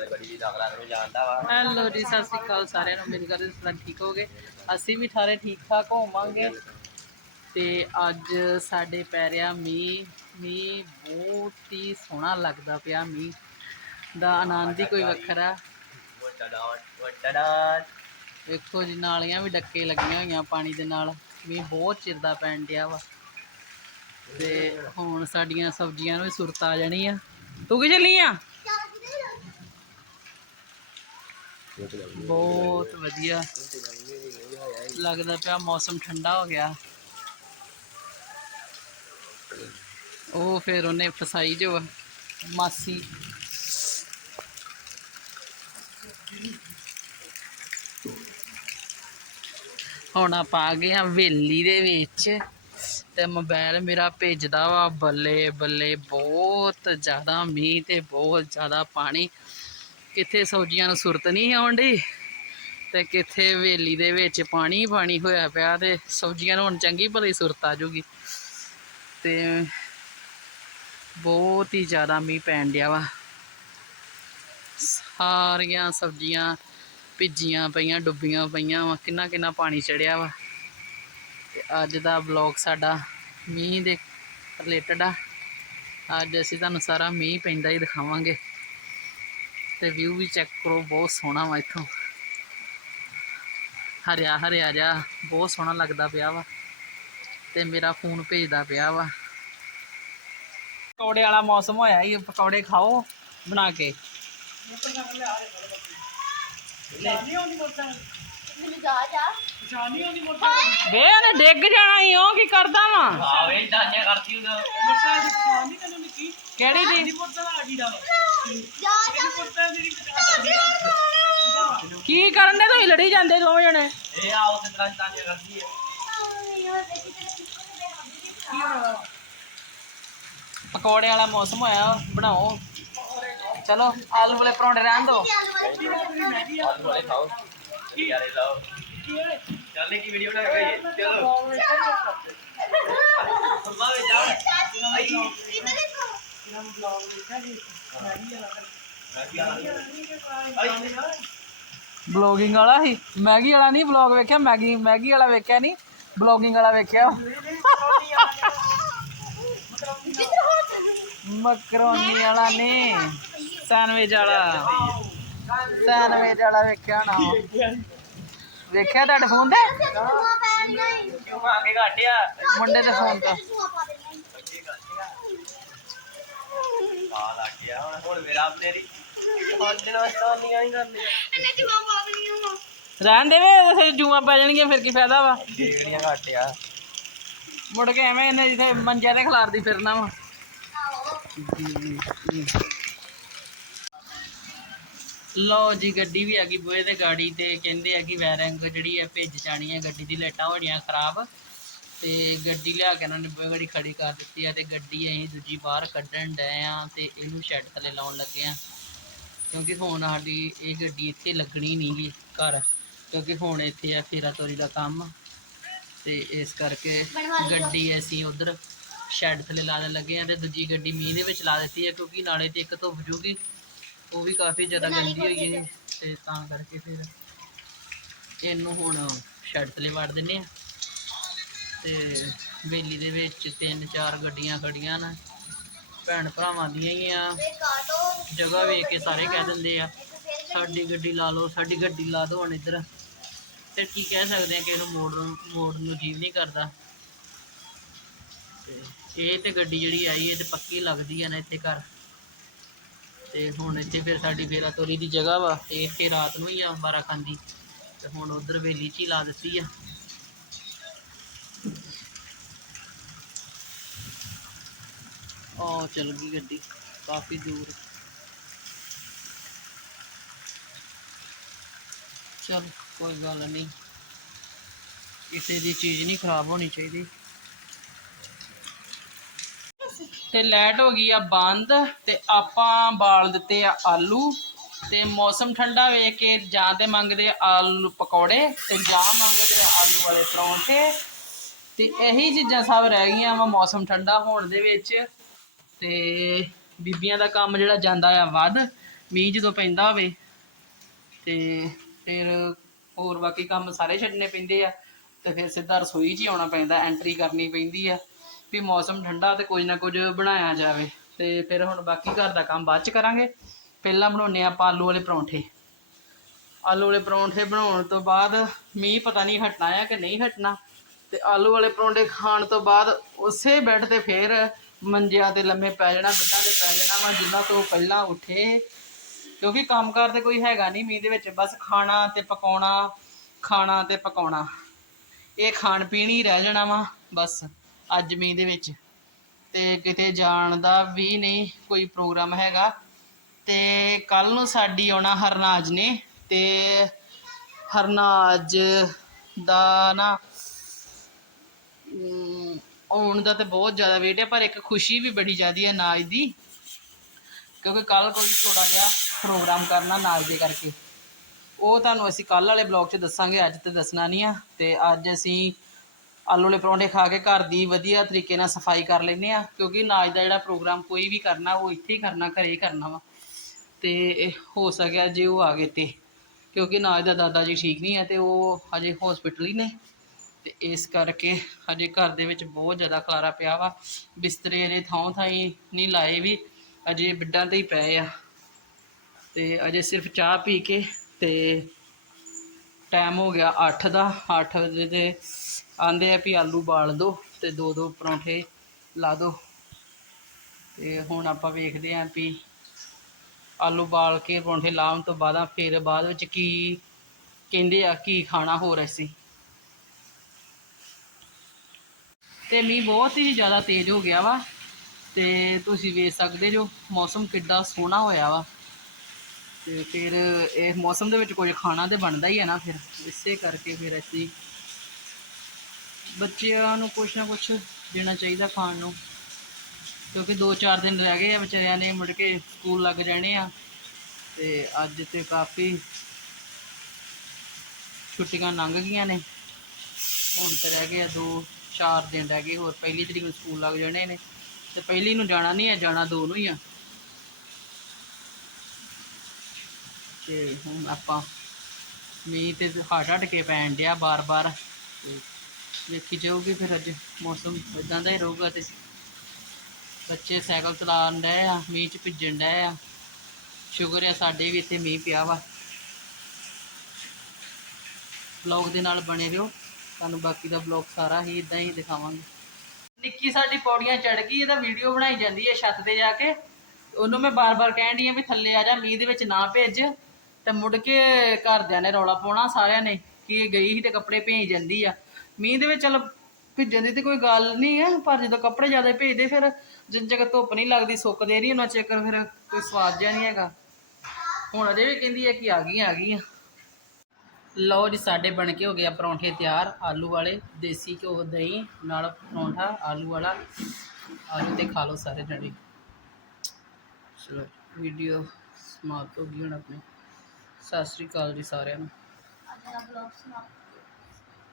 ਦਾਖਲਾ ਜਾਣਦਾ ਵਾ। ਹੈਲੋ ਜੀ ਸਤਿ ਸ਼੍ਰੀ ਅਕਾਲ ਸਾਰਿਆਂ ਨੂੰ। ਮੇਰੀ ਗੱਲ ਸਾਰੇ ਠੀਕ ਹੋਗੇ? ਅਸੀਂ ਵੀ ਸਾਰੇ ਠੀਕ ਠਾਕ ਹੋਵਾਂਗੇ। ਤੇ ਅੱਜ ਸਾਡੇ ਪੈ ਰਿਹਾ ਮੀਂਹ। ਮੀਂਹ ਬਹੁਤ ਹੀ ਸੋਹਣਾ ਲੱਗਦਾ ਪਿਆ ਮੀਂਹ। ਦਾ ਆਨੰਦ ਹੀ ਕੋਈ ਵੱਖਰਾ ਵੇਖੋ ਜੀ ਨਾਲੀਆਂ ਵੀ ਡੱਕੇ ਲੱਗੀਆਂ ਹੋਈਆਂ ਪਾਣੀ ਦੇ ਨਾਲ। ਮੀਂਹ ਬਹੁਤ ਚਿਰ ਦਾ ਪੈਣ ਡਿਆ ਵਾ। ਤੇ ਹੁਣ ਸਾਡੀਆਂ ਸਬਜ਼ੀਆਂ ਨੂੰ ਵੀ ਸੁਰਤ ਆ ਜਾਣੀ ਆ। ਤੂੰ ਕਿ ਚੱਲੀ ਆ? ਬਹੁਤ ਵਧੀਆ। ਲੱਗਦਾ ਪਿਆ ਮੌਸਮ ਠੰਡਾ ਹੋ ਗਿਆ। ਉਹ ਫਿਰ ਉਹਨੇ ਫਸਾਈ ਜੋ ਮਾਸੀ। ਹੁਣ ਆਪਾਂ ਆ ਗਏ ਆ ਵੇਲੀ ਦੇ ਵਿੱਚ ਤੇ ਮੋਬਾਈਲ ਮੇਰਾ ਭੇਜਦਾ ਵਾ ਬੱਲੇ ਬੱਲੇ, ਬਹੁਤ ਜ਼ਿਆਦਾ ਮੀਂਹ ਤੇ ਬਹੁਤ ਜ਼ਿਆਦਾ ਪਾਣੀ। ਕਿੱਥੇ ਸਬਜ਼ੀਆਂ ਨੂੰ ਸੁਰਤ ਨਹੀਂ ਆਉਣ ਆਉਂਦੀ ਤੇ ਕਿੱਥੇ ਹਵੇਲੀ ਦੇ ਵਿੱਚ ਪਾਣੀ ਪਾਣੀ ਹੋਇਆ ਪਿਆ ਤੇ ਸਬਜ਼ੀਆਂ ਨੂੰ ਹੁਣ ਚੰਗੀ ਭਲੀ ਸੁਰਤ ਆ ਜੂਗੀ ਤੇ ਬਹੁਤ ਹੀ ਜ਼ਿਆਦਾ ਮੀਂਹ ਪੈਣ ਡਿਆ ਵਾ। ਸਾਰੀਆਂ ਸਬਜ਼ੀਆਂ ਭਿੱਜੀਆਂ ਪਈਆਂ, ਡੁੱਬੀਆਂ ਪਈਆਂ ਵਾ, ਕਿੰਨਾ ਕਿੰਨਾ ਪਾਣੀ ਚੜਿਆ ਵਾ। ਤੇ ਅੱਜ ਦਾ ਵਲੌਗ ਸਾਡਾ ਮੀਂਹ ਦੇ ਰਿਲੇਟਡ ਆ। ਅੱਜ ਅਸੀਂ ਤੁਹਾਨੂੰ ਸਾਰਾ ਮੀਂਹ ਪੈਂਦਾ ਹੀ ਦਿਖਾਵਾਂਗੇ। ਤੇ ਵਿਊ ਵੀ ਚੈੱਕ ਕਰੋ, ਬਹੁਤ ਸੋਹਣਾ ਵਾ ਇੱਥੋਂ। ਹਰਿਆ ਹਰਿਆ ਜਾ ਬਹੁਤ ਸੋਹਣਾ ਲੱਗਦਾ ਪਿਆ ਵਾ। ਤੇ ਮੇਰਾ ਫੋਨ ਭੇਜਦਾ ਪਿਆ ਵਾ। ਪਕੌੜੇ ਵਾਲਾ ਮੌਸਮ ਹੋਇਆ ਹੀ ਪਕੌੜੇ ਖਾਓ ਬਣਾ ਕੇ। ਵੇ ਉਹਨੇ ਡਿੱਗ ਜਾਣਾ ਹੀ ਉਹ ਕੀ ਕਰਦਾ ਵਾ? ਆਵੇ ਦਾਨਿਆ ਕਰਤੀ ਉਹ ਕਿਹੜੀ ਦੀ? ਕੀ ਕਰਨ ਦੇ ਤੁਸੀਂ ਲੜੀ ਜਾਂਦੇ ਦੋਵੇਂ ਜਣੇ? ਇਹ ਆਓ ਤੇ ਤਰ੍ਹਾਂ ਦਾਨਿਆ ਕਰਦੀ ਹੈ ਪਕੌੜੇ ਵਾਲਾ ਮੌਸਮ ਹੋਇਆ ਬਣਾਓ। ਚਲੋ ਆਲੂ ਵਾਲੇ ਪਰੌਂਠੇ ਰਹਿਣ ਦਿਓ। ਆਲੂ ਵਾਲੇ ਖਾਓ। ਯਾਰੇ ਲਾਓ। ਚੱਲੇ ਕੀ ਵੀਡੀਓ ਬਣਾ ਗਈ ਚਲੋ। ਸੁਬਾ ਵੇ ਜਾ ਆਈ ਆਈ ਬਲੌਗਿੰਗ ਵਾਲਾ ਹੀ ਮੈਗੀ ਵਾਲਾ ਨਹੀਂ ਬਲੌਗ ਵੇਖਿਆ? ਮੈਗੀ ਮੈਗੀ ਵਾਲਾ ਵੇਖਿਆ ਨਹੀਂ? ਬਲੌਗਿੰਗ ਵਾਲਾ ਵੇਖਿਆ? ਮਕਰੋਨੀ ਵਾਲਾ ਨਹੀਂ। ਸੈਂਡਵਿਚ ਵਾਲਾ। ਸੈਂਡਵਿਚ ਵਾਲਾ ਵੇਖਿਆ ਨਾ ਵੇਖਿਆ ਤੁਹਾਡੇ ਫੋਨ ਤੇ? ਕਿਉਂ ਖਾ ਕੇ ਘਾਟਿਆ ਮੁੰਡੇ ਦੇ ਫੋਨ ਤੋਂ। ਆ ਲੱਗ ਗਿਆ ਹੁਣ ਹੁਣ ਮੇਰਾ ਤੇਰੀ ਸਾਡੇ ਨਾਲ ਸਟਾਲੀਆਂ ਹੀ ਕਰਨੀਆਂ ਰਹਿਣ ਦੇਵੇ ਇਥੇ ਜੂਆਂ ਪੈ ਜਾਣਗੀਆਂ, ਫਿਰ ਕੀ ਫਾਇਦਾ ਵਾ? ਦੇਖਣੀਆਂ ਘਾਟਿਆ ਮੁੜ ਕੇ ਐਵੇਂ ਇਹਨੇ ਜਿੱਥੇ ਮੰਜਿਆਂ ਤੇ ਖਿਲਾਰਦੀ ਫਿਰਨਾ ਵਾ। ਲਓ ਜੀ, ਗੱਡੀ ਵੀ ਆ ਗਈ ਬੂਹੇ ਤੇ, ਗਾੜੀ ਤੇ ਕਹਿੰਦੇ ਆ ਕਿ ਵੈਰਿੰਗ ਜਿਹੜੀ ਹੈ ਭਿੱਜ ਜਾਣੀ ਹੈ ਗੱਡੀ ਦੀ ਲਾਈਟਾਂ ਹੋ ਰਹੀਆਂ ਖਰਾਬ। ਤੇ ਗੱਡੀ ਲਿਆ ਕੇ ਇਹਨਾਂ ਨੇ ਬੂਹੇ ਗਾੜੀ ਖੜੀ ਕਰ ਦਿੱਤੀ ਆ ਤੇ ਗੱਡੀ ਅਸੀਂ ਦੂਜੀ ਬਾਹਰ ਕੱਢਣ ਡਏ ਆ ਤੇ ਇਹਨੂੰ ਸ਼ੈੱਡ ਥੱਲੇ ਲਾਉਣ ਲੱਗੇ ਆ। ਕਿਉਂਕਿ ਹੁਣ ਸਾਡੀ ਇਹ ਗੱਡੀ ਇੱਥੇ ਲੱਗਣੀ ਨਹੀਂ ਗੀ ਘਰ, ਕਿਉਂਕਿ ਹੁਣ ਇੱਥੇ ਆ ਫੇਰਾ ਤੋਰੀ ਦਾ ਕੰਮ। ਤੇ ਇਸ ਕਰਕੇ ਗੱਡੀ ਅਸੀਂ ਉਧਰ ਸ਼ੈੱਡ ਥੱਲੇ ਲਾਉਣ ਲੱਗੇ ਆ ਤੇ ਦੂਜੀ ਗੱਡੀ ਮੀਂਹ ਦੇ ਵਿੱਚ ਲਾ ਦਿੱਤੀ ਹੈ ਕਿਉਂਕਿ ਨਾਲੇ ਤੇ ਇੱਕ ਧੁੱਪ ਜੂਗੀ। ਉਹ ਵੀ ਕਾਫੀ ਜ਼ਿਆਦਾ ਗੰਦੀ ਹੋਈ ਹੈ ਤੇ ਤਾਂ ਕਰਕੇ ਫਿਰ ਇਹਨੂੰ ਹੁਣ ਸ਼ੈੱਡ ਥੱਲੇ ਵੜ ਦਿੰਨੇ ਆ ਤੇ ਵੇਲੀ ਦੇ ਵਿੱਚ ਤਿੰਨ ਚਾਰ ਗੱਡੀਆਂ ਖੜੀਆਂ ਨੇ। ਭੈਣ ਭਰਾਵਾਂ ਦੀਆਂ ਹੀ ਆ। ਜਗ੍ਹਾ ਵੇਖ ਕੇ ਸਾਰੇ ਕਹਿ ਦਿੰਦੇ ਆ ਸਾਡੀ ਗੱਡੀ ਲਾ ਲਓ ਸਾਡੀ ਗੱਡੀ ਲਾ ਦਿਓ ਹੁਣ ਇੱਧਰ। ਤੇ ਕੀ ਕਹਿ ਸਕਦੇ ਆ ਕਿ ਇਹਨੂੰ ਮੋੜ ਮੋੜ ਨੂੰ ਜੀਵ ਨਹੀਂ ਕਰਦਾ। ਤੇ ਇਹ ਤੇ ਗੱਡੀ ਜਿਹੜੀ ਆਈ ਇਹ ਤੇ ਪੱਕੀ ਲੱਗਦੀ ਆ ਨਾ ਇੱਥੇ ਘਰ। ਤੇ ਹੁਣ ਇੱਥੇ ਫਿਰ ਸਾਡੀ ਫੇਰਾ ਤੋਰੀ ਦੀ ਜਗ੍ਹਾ ਵਾ ਤੇ ਇੱਥੇ ਰਾਤ ਨੂੰ ਹੀ ਆ ਬਾਰਾ ਖਾਂਦੀ। ਤੇ ਹੁਣ ਉਧਰ ਵੇਲੀ 'ਚ ਹੀ ਲਾ ਦਿੱਤੀ ਆ। ਉਹ ਚੱਲ ਗਈ ਗੱਡੀ, ਕਾਫੀ ਦੂਰ। ਚਲ ਕੋਈ ਗੱਲ ਨਹੀਂ। ਕਿਸੇ ਦੀ ਚੀਜ਼ ਨਹੀਂ ਖਰਾਬ ਹੋਣੀ ਚਾਹੀਦੀ। ਤੇ ਲਾਈਟ ਹੋ ਗਈ ਆ ਬੰਦ ਤੇ ਆਪਾਂ ਬਾਲ ਦਿੱਤੇ ਆ ਆਲੂ ਤੇ ਮੌਸਮ ਠੰਡਾ ਵੇਖ ਕੇ ਜਾਂ ਤੇ ਮੰਗਦੇ ਆਲੂ ਪਕੌੜੇ ਤੇ ਜਾਂ ਮੰਗਦੇ ਆਲੂ ਵਾਲੇ ਪਰੌਂਠੇ। ਤੇ ਇਹੀ ਚੀਜ਼ਾਂ ਸਭ ਰਹਿ ਗਈਆਂ ਵਾ ਮੌਸਮ ਠੰਡਾ ਹੋਣ ਦੇ ਵਿੱਚ ਤੇ ਬੀਬੀਆਂ ਦਾ ਕੰਮ ਜਿਹੜਾ ਜਾਂਦਾ ਆ ਵੱਧ, ਮੀਂਹ ਜਦੋਂ ਪੈਂਦਾ ਹੋਵੇ ਤੇ ਫਿਰ ਹੋਰ ਬਾਕੀ ਕੰਮ ਸਾਰੇ ਛੱਡਣੇ ਪੈਂਦੇ ਆ ਤੇ ਫਿਰ ਸਿੱਧਾ ਰਸੋਈ 'ਚ ਹੀ ਆਉਣਾ ਪੈਂਦਾ, ਐਂਟਰੀ ਕਰਨੀ ਪੈਂਦੀ ਆ। ਵੀ ਮੌਸਮ ਠੰਡਾ ਤੇ ਕੁਝ ਨਾ ਕੁਝ ਬਣਾਇਆ ਜਾਵੇ। ਤੇ ਫਿਰ ਹੁਣ ਬਾਕੀ ਘਰ ਦਾ ਕੰਮ ਬਾਅਦ 'ਚ ਕਰਾਂਗੇ। ਪਹਿਲਾਂ ਬਣਾਉਨੇ ਆ ਆਪਾਂ ਆਲੂ ਵਾਲੇ ਪਰੌਂਠੇ। ਆਲੂ ਵਾਲੇ ਪਰੌਂਠੇ ਬਣਾਉਣ ਤੋਂ ਬਾਅਦ ਮੀਂਹ ਪਤਾ ਨਹੀਂ ਹਟਣਾ ਆ ਕਿ ਨਹੀਂ ਹਟਣਾ। ਤੇ ਆਲੂ ਵਾਲੇ ਪਰੌਂਠੇ ਖਾਣ ਤੋਂ ਬਾਅਦ ਉਸੇ ਬੈੱਡ ਤੇ ਫੇਰ ਮੰਜਿਆਂ ਤੇ ਲੰਮੇ ਪੈ ਜਾਣਾ ਬੈੱਡਾਂ ਤੇ ਪੈ ਜਾਣਾ ਵਾ, ਜਿੰਨਾ ਤੋਂ ਪਹਿਲਾਂ ਉੱਠੇ। ਕਿਉਂਕਿ ਕੰਮਕਾਰ ਤੇ ਕੋਈ ਹੈਗਾ ਨਹੀਂ ਮੀਂਹ ਦੇ ਵਿੱਚ, ਬਸ ਖਾਣਾ ਤੇ ਪਕਾਉਣਾ, ਖਾਣਾ ਤੇ ਪਕਾਉਣਾ। ਇਹ ਖਾਣ ਪੀਣ ਹੀ ਰਹਿ ਜਾਣਾ ਵਾ, ਬਸ। ਅੱਜ ਮੀਂਹ ਦੇ ਵਿੱਚ। ਤੇ ਕਿਤੇ ਜਾਣ ਦਾ ਵੀ ਨਹੀਂ ਕੋਈ ਪ੍ਰੋਗਰਾਮ ਹੈਗਾ। ਤੇ ਕੱਲ ਨੂੰ ਸਾਡੀ ਆਉਣਾ ਹਰਨਾਜ ਨੇ। ਤੇ ਹਰਨਾਜ ਦਾ ਨਾ ਆਉਣ ਦਾ ਤੇ ਬਹੁਤ ਜ਼ਿਆਦਾ ਵੇਟ ਹੈ ਪਰ ਇੱਕ ਖੁਸ਼ੀ ਵੀ ਬੜੀ ਜ਼ਿਆਦੀ ਹੈ ਨਾਜ ਦੀ। ਕਿਉਂਕਿ ਕੱਲ ਕੋਈ ਥੋੜਾ ਜਿਹਾ ਪ੍ਰੋਗਰਾਮ ਕਰਨਾ ਨਾਜ ਦੇ ਕਰਕੇ। ਉਹ ਤੁਹਾਨੂੰ ਅਸੀਂ ਕੱਲ ਵਾਲੇ ਬਲੌਗ 'ਚ ਦੱਸਾਂਗੇ, ਅੱਜ ਤੇ ਦੱਸਣਾ ਨਹੀਂ ਆ। ਤੇ ਅੱਜ ਅਸੀਂ ਆਲੂ ਵਾਲੇ ਪਰੌਂਠੇ ਖਾ ਕੇ ਘਰ ਦੀ ਵਧੀਆ ਤਰੀਕੇ ਨਾਲ ਸਫ਼ਾਈ ਕਰ ਲੈਨੇ ਆ ਕਿਉਂਕਿ ਨਾਜ ਦਾ ਜਿਹੜਾ ਪ੍ਰੋਗਰਾਮ ਕੋਈ ਵੀ ਕਰਨਾ, ਉਹ ਇੱਥੇ ਹੀ ਕਰਨਾ, ਘਰੇ ਹੀ ਕਰਨਾ ਵਾ। ਤੇ ਹੋ ਸਕਿਆ ਜੇ ਉਹ ਆ ਗਏ ਤੇ, ਕਿਉਂਕਿ ਨਾਜ ਦਾ ਦਾਦਾ ਜੀ ਠੀਕ ਨਹੀਂ ਹੈ ਤੇ ਉਹ ਹਜੇ ਹਸਪੀਟਲ ਹੀ ਨੇ। ਤੇ ਇਸ ਕਰਕੇ ਹਜੇ ਘਰ ਦੇ ਵਿੱਚ ਬਹੁਤ ਜ਼ਿਆਦਾ ਖਲਾਰਾ ਪਿਆ ਵਾ। ਬਿਸਤਰੇ ਅਜੇ ਥਾਂ ਥਾਈ ਨਹੀਂ ਲਾਏ ਵੀ ਅਜੇ ਬਿੱਡਾਂ ਤੇ ਹੀ ਪਏ ਆ। ਤੇ ਅਜੇ ਸਿਰਫ ਚਾਹ ਪੀ ਕੇ ਤੇ ਟਾਈਮ ਹੋ ਗਿਆ 8 ਦਾ 8 ਵਜੇ ਦੇ ਆਂਦੇ ਆ ਵੀ ਆਲੂ ਬਾਲ ਦੋ ਤੇ ਦੋ ਦੋ ਪਰੌਂਠੇ ਲਾ ਦੋ। ਤੇ ਹੁਣ ਆਪਾਂ ਵੇਖਦੇ ਆਂ ਵੀ ਆਲੂ ਬਾਲ ਕੇ ਪਰੌਂਠੇ ਲਾਉਣ ਤੋਂ ਬਾਅਦ ਫਿਰ ਬਾਅਦ ਵਿੱਚ ਕੀ ਕਹਿੰਦੇ ਆ, ਕੀ ਖਾਣਾ ਹੋਰ ਅਸੀਂ। ਤੇ ਮੀਂਹ ਬਹੁਤ ਹੀ ਜ਼ਿਆਦਾ ਤੇਜ਼ ਹੋ ਗਿਆ ਵਾ ਤੇ ਤੁਸੀਂ ਵੇਖ ਸਕਦੇ ਜੋ ਮੌਸਮ ਕਿੱਡਾ ਸੋਹਣਾ ਹੋਇਆ ਵਾ। ਤੇ ਫਿਰ ਇਹ ਮੌਸਮ ਦੇ ਵਿੱਚ ਕੁਝ ਖਾਣਾ ਤੇ ਬਣਦਾ ਹੀ ਹੈ ਨਾ ਫਿਰ, ਇਸੇ ਕਰਕੇ ਫਿਰ ਅਸੀਂ ਬੱਚਿਆਂ ਨੂੰ ਕੁਛ ਨਾ ਕੁਛ ਦੇਣਾ ਚਾਹੀਦਾ ਖਾਣ ਨੂੰ। ਕਿਉਂਕਿ 2-4 ਦਿਨ ਰਹਿ ਗਏ ਆ ਵਿਚਾਰਿਆਂ ਨੇ, ਮੁੜ ਕੇ ਸਕੂਲ ਲੱਗ ਜਾਣੇ ਆ। ਤੇ ਅੱਜ ਤੇ ਕਾਫੀ ਛੁੱਟੀਆਂ ਲੰਘ ਗਈਆਂ ਨੇ। ਹੁਣ ਤੇ ਰਹਿ ਗਏ ਆ 2-4 ਦਿਨ ਰਹਿ ਗਏ, ਹੋਰ ਪਹਿਲੀ ਤਰੀਕ ਨੂੰ ਸਕੂਲ ਲੱਗ ਜਾਣੇ ਨੇ। ਤੇ ਪਹਿਲੀ ਨੂੰ ਜਾਣਾ ਨਹੀਂ ਹੈ ਜਾਣਾ ਦੋ ਨੂੰ ਹੀ ਆ। ਤੇ ਹੁਣ ਆਪਾਂ ਮੀਂਹ ਤੇ ਹਟ ਹਟ ਕੇ ਪੈਣ ਡਿਆ ਬਾਰ-ਬਾਰ। ਤੇ ਦੇਖੀ ਜਾਊਗੀ, ਫਿਰ ਅੱਜ ਮੌਸਮ ਇਦਾਂ ਦਾ ਹੀ ਰਹੂਗਾ ਤੇ ਬੱਚੇ ਸਾਈਕਲ ਚਲਾਉਣ ਡਏ ਆ, ਮੀਂਹ ਚ ਭਿੱਜਣ ਡਏ ਆ। ਸ਼ੁਕਰ ਆ ਸਾਡੇ ਵੀ ਇੱਥੇ ਮੀਂਹ ਪਿਆ ਵਾ। ਬਲੌਗ ਦੇ ਨਾਲ ਬਣੇ ਰਹੋ, ਤੁਹਾਨੂੰ ਬਾਕੀ ਦਾ ਬਲੌਗ ਸਾਰਾ ਹੀ ਇਦਾਂ ਹੀ ਦਿਖਾਵਾਂਗੇ। ਨਿੱਕੀ ਸਾਡੀ ਪੌੜੀਆਂ ਚੜ ਗਈ, ਇਹਦਾ ਵੀਡੀਓ ਬਣਾਈ ਜਾਂਦੀ ਹੈ ਛੱਤ ਤੇ ਜਾ ਕੇ। ਉਹਨੂੰ ਮੈਂ ਬਾਰ-ਬਾਰ ਕਹਿਣ ਡਈ ਆ ਵੀ ਥੱਲੇ ਆ ਜਾ, ਮੀਂਹ ਦੇ ਵਿੱਚ ਨਾ ਭੇਜ। ਤੇ ਮੁੜ ਕੇ ਘਰਦਿਆਂ ਨੇ ਰੌਲਾ ਪਾਉਣਾ ਸਾਰਿਆਂ ਨੇ ਕਿ ਇਹ ਗਈ ਸੀ ਤੇ ਕੱਪੜੇ ਭੇਜ ਜਾਂਦੀ ਆ। ਮੀਂਹ ਦੇ ਵਿੱਚ ਚਲ ਭਿੱਜਣ ਦੀ ਤੇ ਕੋਈ ਗੱਲ ਨਹੀਂ ਹੈ ਪਰ ਜਦੋਂ ਕੱਪੜੇ ਜ਼ਿਆਦਾ ਭੇਜਦੇ ਫਿਰ ਜਿੰਨ ਚਿਰ ਧੁੱਪ ਨਹੀਂ ਲੱਗਦੀ, ਸੁੱਕਦੇ ਨਹੀਂ ਉਹਨਾਂ ਚਿਰ ਫਿਰ ਕੋਈ ਸਵਾਦ ਜਿਹਾ ਨਹੀਂ ਹੈਗਾ। ਹੁਣ ਅਜੇ ਵੀ ਕਹਿੰਦੀ ਹੈ ਕਿ ਆ ਗਈ ਆ ਗਈ ਆ ਲਓ ਜੀ, ਸਾਡੇ ਬਣ ਕੇ ਹੋ ਗਿਆ ਪਰੌਂਠੇ ਤਿਆਰ, ਆਲੂ ਵਾਲੇ, ਦੇਸੀ ਘਿਓ, ਦਹੀਂ ਨਾਲ ਪਰੌਂਠਾ, ਆਲੂ ਵਾਲਾ। ਆਲੂ ਤੇ ਖਾ ਲਓ ਸਾਰੇ ਜਣੇ। ਚਲੋ ਵੀਡੀਓ ਸਮਾਪਤ ਹੋ ਗਈ ਹੁਣ ਆਪਣੀ। ਸਤਿ ਸ੍ਰੀ ਅਕਾਲ ਜੀ ਸਾਰਿਆਂ ਨੂੰ। ਆਪਣਾ ਬਲੌਗ ਸਮਾਪਤ